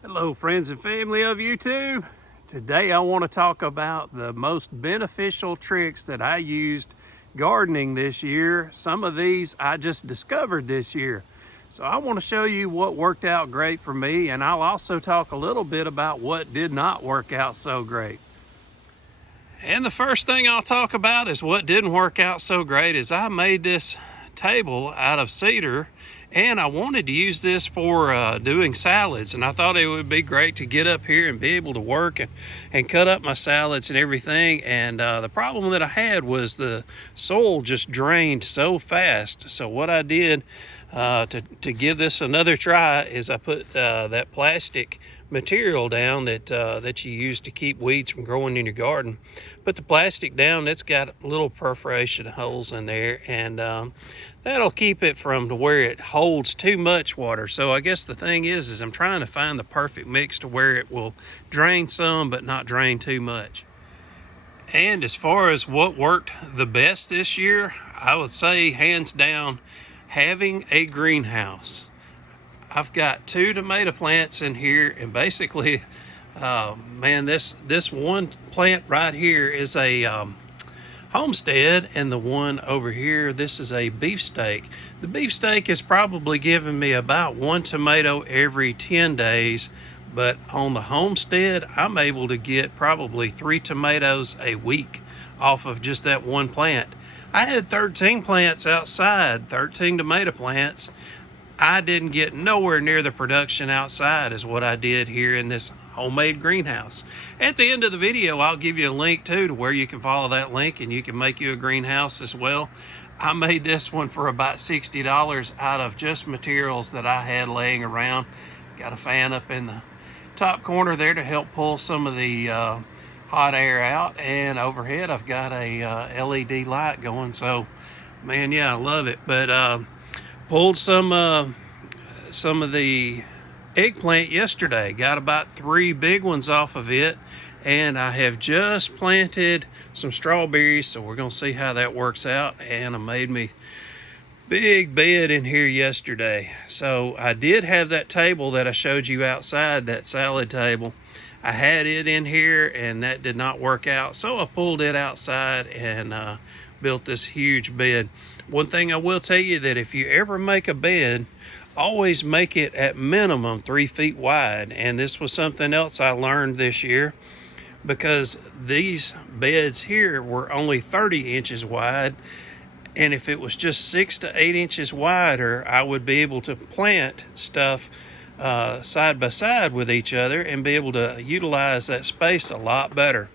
Hello friends and family of YouTube. Today I want to talk about the most beneficial tricks that I used gardening this year. Some of these I just discovered this year. So I want to show you what worked out great for me, and I'll also talk a little bit about what did not work out so great. And the first thing I'll talk about is what didn't work out so great is I made this table out of cedar, and I wanted to use this for doing salads, and I thought it would be great to get up here and be able to work and cut up my salads and everything. And the problem that I had was the soil just drained so fast. So what I did to give this another try is I put that plastic material down that you use to keep weeds from growing in your garden. Put the plastic down. It's got little perforation holes in there, and that'll keep it from to where it holds too much water. So I guess the thing is I'm trying to find the perfect mix to where it will drain some but not drain too much. And as far as what worked the best this year, I would say hands down having a greenhouse. I've got 2 tomato plants in here, and basically man, this one plant right here is a homestead, and the one over here, this is a beefsteak. The beefsteak is probably giving me about 1 tomato every 10 days, but on the homestead I'm able to get probably 3 tomatoes a week off of just that one plant. I had 13 plants outside, 13 tomato plants. I didn't get nowhere near the production outside as what I did here in this homemade greenhouse. At the end of the video, I'll give you a link too to where you can follow that link and you can make you a greenhouse as well. I made this one for about $60 out of just materials that I had laying around. Got a fan up in the top corner there to help pull some of the hot air out, and overhead I've got a LED light going. So man, yeah, I love it. But pulled some of the eggplant yesterday, got about 3 big ones off of it, and I have just planted some strawberries, so we're gonna see how that works out. And I made me big bed in here yesterday. So I did have that table that I showed you outside, that salad table. I had it in here and that did not work out, so I pulled it outside and built this huge bed. One thing I will tell you, that if you ever make a bed, always make it at minimum 3 feet wide. And this was something else I learned this year, because these beds here were only 30 inches wide, and if it was just 6 to 8 inches wider, I would be able to plant stuff side by side with each other and be able to utilize that space a lot better.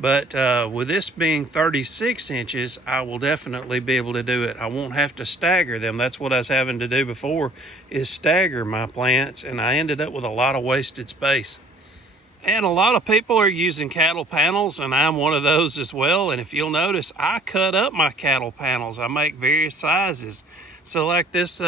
But with this being 36 inches, I will definitely be able to do it. I won't have to stagger them. That's what I was having to do before, is stagger my plants, and I ended up with a lot of wasted space. And a lot of people are using cattle panels, and I'm one of those as well. And if you'll notice, I cut up my cattle panels. I make various sizes. So like this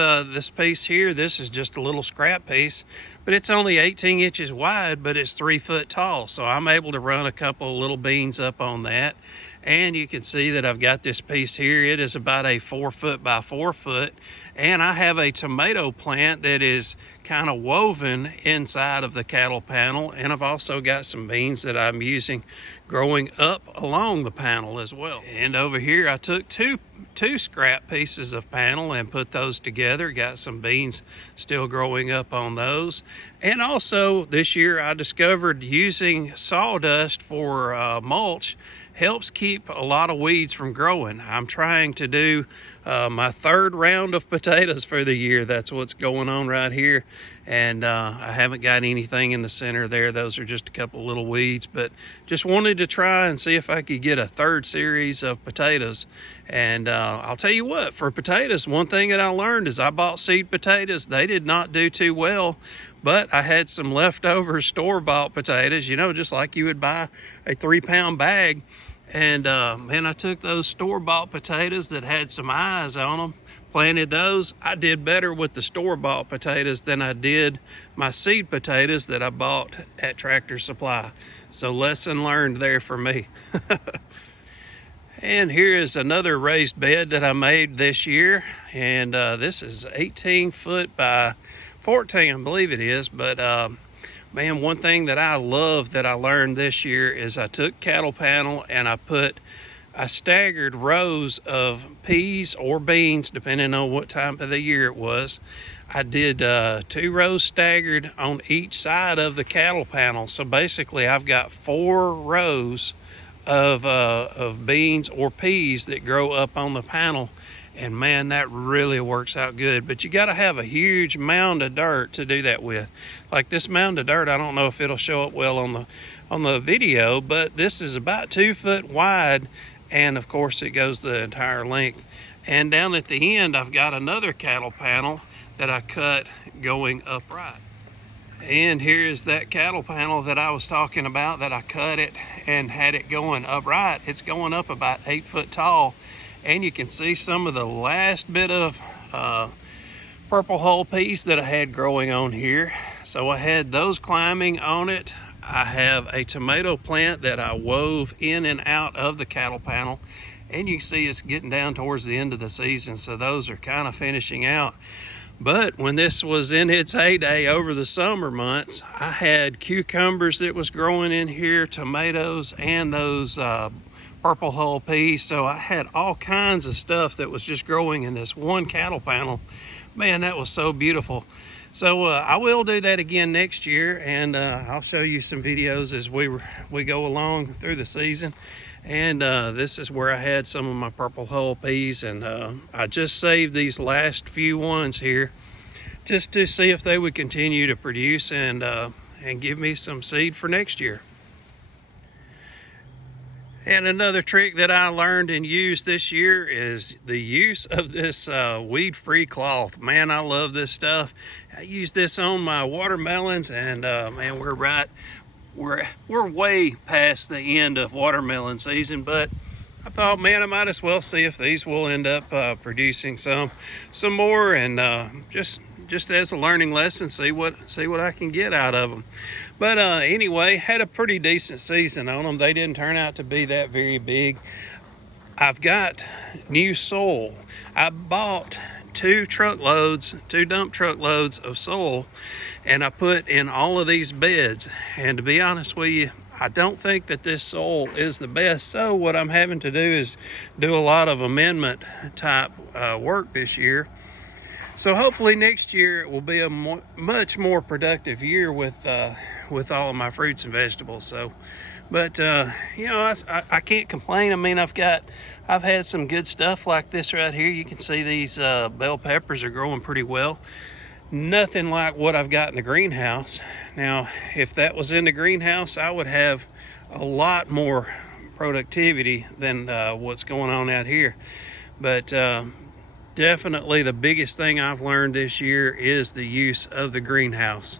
piece here, this is just a little scrap piece, but it's only 18 inches wide, but it's 3 foot tall. So I'm able to run a couple of little beans up on that. And you can see that I've got this piece here. It is about a 4 foot by 4 foot. And I have a tomato plant that is kind of woven inside of the cattle panel. And I've also got some beans that I'm using growing up along the panel as well. And over here, I took two scrap pieces of panel and put those together. Got some beans still growing up on those. And also this year I discovered using sawdust for mulch helps keep a lot of weeds from growing. I'm trying to do my 3rd round of potatoes for the year. That's what's going on right here. And I haven't got anything in the center there. Those are just a couple little weeds, but just wanted to try and see if I could get a 3rd series of potatoes. And I'll tell you what, for potatoes, one thing that I learned is I bought seed potatoes. They did not do too well, but I had some leftover store-bought potatoes, you know, just like you would buy a 3-pound bag. And man, I took those store-bought potatoes that had some eyes on them, planted those. I did better with the store-bought potatoes than I did my seed potatoes that I bought at Tractor Supply. So lesson learned there for me. And here is another raised bed that I made this year. And this is 18 foot by 14, I believe it is. But Man, one thing that I love that I learned this year is I took cattle panel and I staggered rows of peas or beans, depending on what time of the year it was. I did 2 rows staggered on each side of the cattle panel. So basically I've got 4 rows of beans or peas that grow up on the panel. And man, that really works out good. But you got to have a huge mound of dirt to do that with. Like this mound of dirt, I don't know if it'll show up well on the video, but this is about 2 foot wide, and of course it goes the entire length. And down at the end, I've got another cattle panel that I cut going upright. And here's that cattle panel that I was talking about, that I cut it and had it going upright. It's going up about 8 foot tall. And you can see some of the last bit of purple hull peas that I had growing on here. So I had those climbing on it. I have a tomato plant that I wove in and out of the cattle panel. And you can see it's getting down towards the end of the season, so those are kind of finishing out. But when this was in its heyday over the summer months, I had cucumbers that was growing in here, tomatoes, and those purple hull peas. So I had all kinds of stuff that was just growing in this one cattle panel. Man, that was so beautiful. So I will do that again next year, and I'll show you some videos as we go along through the season. And this is where I had some of my purple hull peas, and I just saved these last few ones here just to see if they would continue to produce and give me some seed for next year. And another trick that I learned and used this year is the use of this weed-free cloth. Man, I love this stuff. I use this on my watermelons, and man, we're way past the end of watermelon season, but I thought, man, I might as well see if these will end up producing some more, and just as a learning lesson, see what I can get out of them. But anyway, had a pretty decent season on them. They didn't turn out to be that very big. I've got new soil. I bought 2 dump truckloads of soil, and I put in all of these beds. And to be honest with you, I don't think that this soil is the best. So what I'm having to do is do a lot of amendment type work this year. So hopefully next year it will be a much more productive year with all of my fruits and vegetables. So, but you know, I can't complain. I mean, I've had some good stuff like this right here. You can see these bell peppers are growing pretty well. Nothing like what I've got in the greenhouse. Now, if that was in the greenhouse, I would have a lot more productivity than what's going on out here. But definitely the biggest thing I've learned this year is the use of the greenhouse.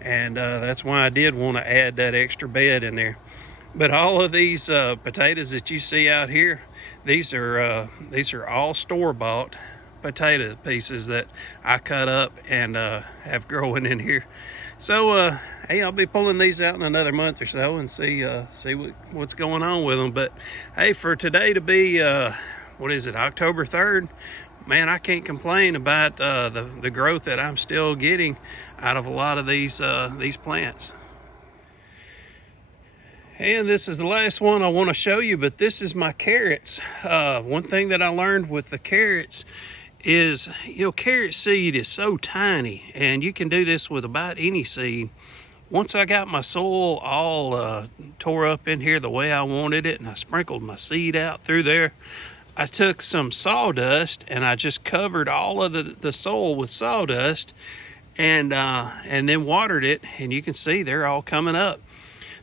And that's why I did want to add that extra bed in there. But all of these potatoes that you see out here, these are all store-bought potato pieces that I cut up and have growing in here. So hey, I'll be pulling these out in another month or so and see what's going on with them. But hey, for today to be what is it, October 3rd, man, I can't complain about the growth that I'm still getting out of a lot of these plants. And this is the last one I want to show you, but this is my carrots. One thing that I learned with the carrots is, you know, carrot seed is so tiny, and you can do this with about any seed. Once I got my soil all tore up in here the way I wanted it, and I sprinkled my seed out through there, I took some sawdust and I just covered all of the soil with sawdust, and then watered it, and you can see they're all coming up.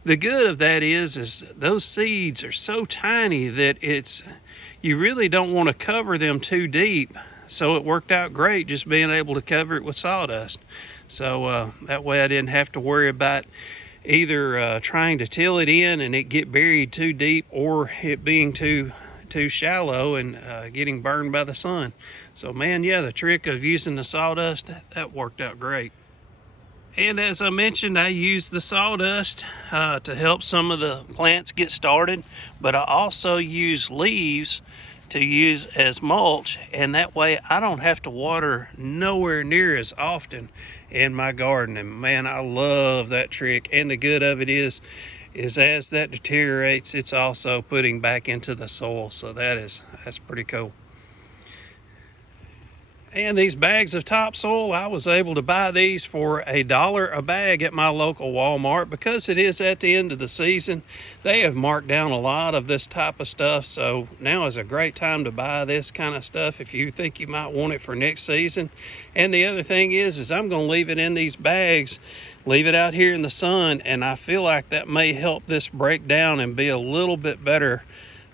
The good of that is those seeds are so tiny that you really don't want to cover them too deep. So it worked out great just being able to cover it with sawdust. So that way I didn't have to worry about either trying to till it in and it get buried too deep, or it being too shallow and getting burned by the sun. So man, yeah, the trick of using the sawdust, that worked out great. And as I mentioned, I used the sawdust to help some of the plants get started, but I also use leaves to use as mulch, and that way I don't have to water nowhere near as often in my garden. And man, I love that trick. And the good of it is as that deteriorates, it's also putting back into the soil. So that's pretty cool. And these bags of topsoil, I was able to buy these for $1 a bag at my local Walmart. Because it is at the end of the season, they have marked down a lot of this type of stuff. So now is a great time to buy this kind of stuff if you think you might want it for next season. And the other thing is I'm going to leave it in these bags, leave it out here in the sun, and I feel like that may help this break down and be a little bit better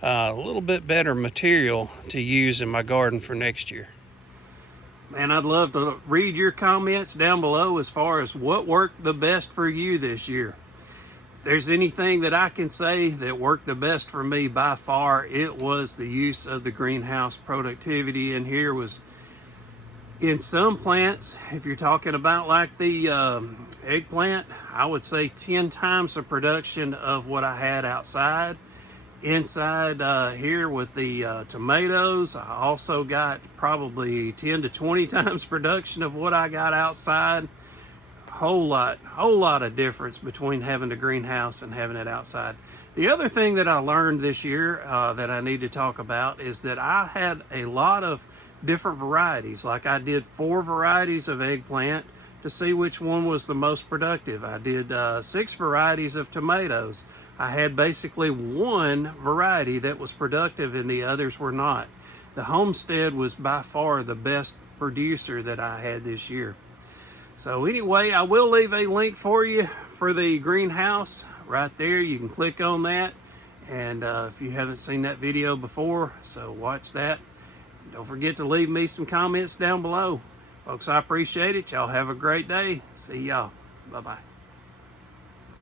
material to use in my garden for next year. Man, I'd love to read your comments down below as far as what worked the best for you this year. If there's anything that I can say that worked the best for me, by far, it was the use of the greenhouse productivity. And here was in some plants, if you're talking about like the eggplant, I would say 10 times the production of what I had outside. Inside here with the tomatoes, I also got probably 10 to 20 times production of what I got outside. Whole lot of difference between having a greenhouse and having it outside. The other thing that I learned this year that I need to talk about is that I had a lot of different varieties. Like I did 4 varieties of eggplant to see which one was the most productive. I did 6 varieties of tomatoes. I had basically 1 variety that was productive and the others were not. The Homestead was by far the best producer that I had this year. So anyway, I will leave a link for you for the greenhouse right there. You can click on that. And if you haven't seen that video before, so watch that. Don't forget to leave me some comments down below. Folks, I appreciate it. Y'all have a great day. See y'all. Bye-bye.